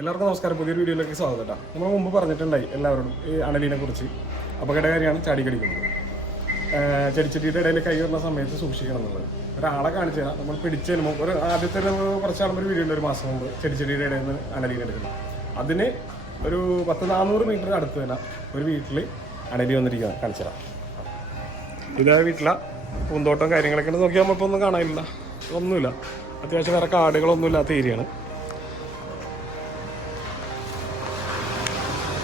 എല്ലാവർക്കും നമസ്കാരം. പുതിയൊരു വീഡിയോയിലേക്ക് സ്വാഗതം കേട്ടോ. നമ്മൾ മുമ്പ് പറഞ്ഞിട്ടുണ്ടായി എല്ലാവരോടും ഈ അണലീനെ കുറിച്ച്. അപകടകാരിയാണ്, ചാടിക്കടിക്കുന്നത്. ചെടിച്ചെടിയുടെ ഇടയിൽ കൈ വരുന്ന സമയത്ത് സൂക്ഷിക്കണം എന്നുള്ളത്. ഒരാളെ കാണിച്ചു തരാം. നമ്മൾ പിടിച്ചതിന് മുമ്പ് ആദ്യത്തെ കുറച്ചാളുമ്പോൾ ഒരു വീഡിയോ ഉണ്ട്, ഒരു മാസം മുമ്പ് ചെടിച്ചെടിയുടെ ഇടയിൽ നിന്ന് അണലീനെ എടുക്കണം. അതിന് ഒരു 400 മീറ്റർ അടുത്ത് തന്നെ ഒരു വീട്ടിൽ അണലി വന്നിരിക്കുക, കാണിച്ചു തരാം. ഇതേ വീട്ടിലെ പൂന്തോട്ടം കാര്യങ്ങളൊക്കെ നോക്കിയാൽ നമ്മളിപ്പോൾ ഒന്നും കാണാനില്ല, ഒന്നുമില്ല. അത്യാവശ്യം വേറെ കാടുകളൊന്നും ഇല്ലാത്ത ഏരിയയാണ്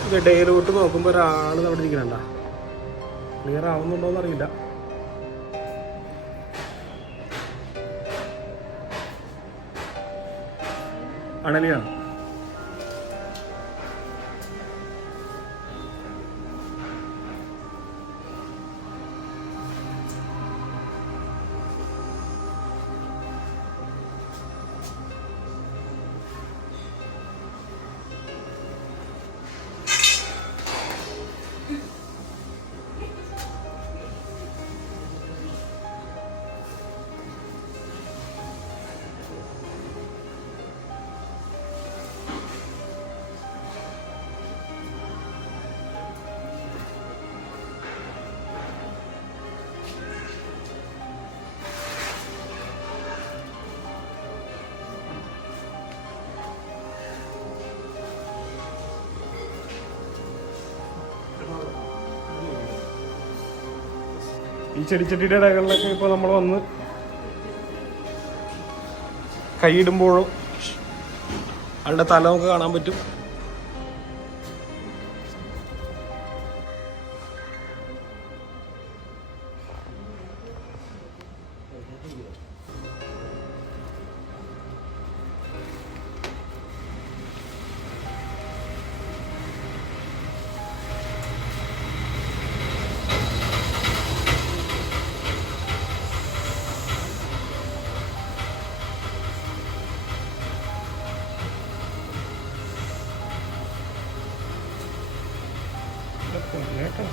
ഇത്. ഡേയിലോട്ട് നോക്കുമ്പോൾ ഒരാൾ അവിടെ ഇരിക്കണണ്ട. ക്ലിയർ ആവുന്നുണ്ടോയെന്ന് അറിയില്ല. അണലിയാണ്. ഈ ചെടിച്ചട്ടിയുടെ ഇടകളിലൊക്കെ ഇപ്പോൾ നമ്മൾ വന്ന് കൈയിടുമ്പോഴും ആളുടെ തല നമുക്ക് കാണാൻ പറ്റും. കേട്ടോ,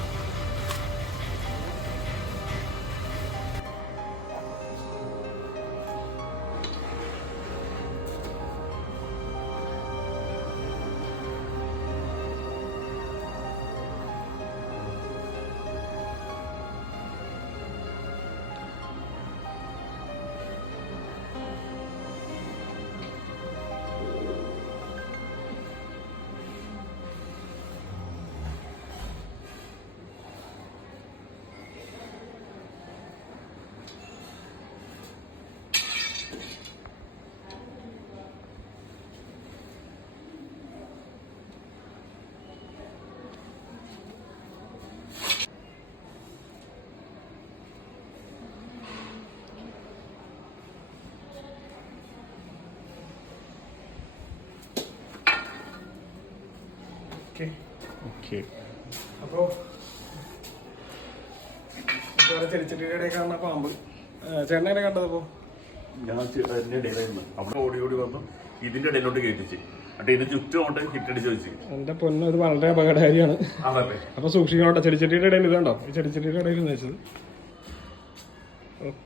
അപ്പോൾ ചെടിച്ചട്ടിയുടെ കാണുന്ന പാമ്പ് ചേട്ടനെ കണ്ടതപ്പോ ഞാൻ എന്റെ ഇടയിലായിരുന്നു. അവിടെ ഓടി വന്നു ഇതിന്റെ ഇടയിലോട്ട് കയറ്റിച്ച്. അപ്പൊ ഇതിന് ചുറ്റും ഹിറ്റടിച്ച് വെച്ച്. എന്റെ പൊന്ന്, ഇത് വളരെ അപകടകാരിയാണ്. അപ്പൊ സൂക്ഷിക്കണോട്ടെ. ചെടിച്ചട്ടിയുടെ ഇടയിൽ ഇതുണ്ടോ, ഈ ചെടിച്ചട്ടിയുടെ ഇടയിൽ വെച്ചത്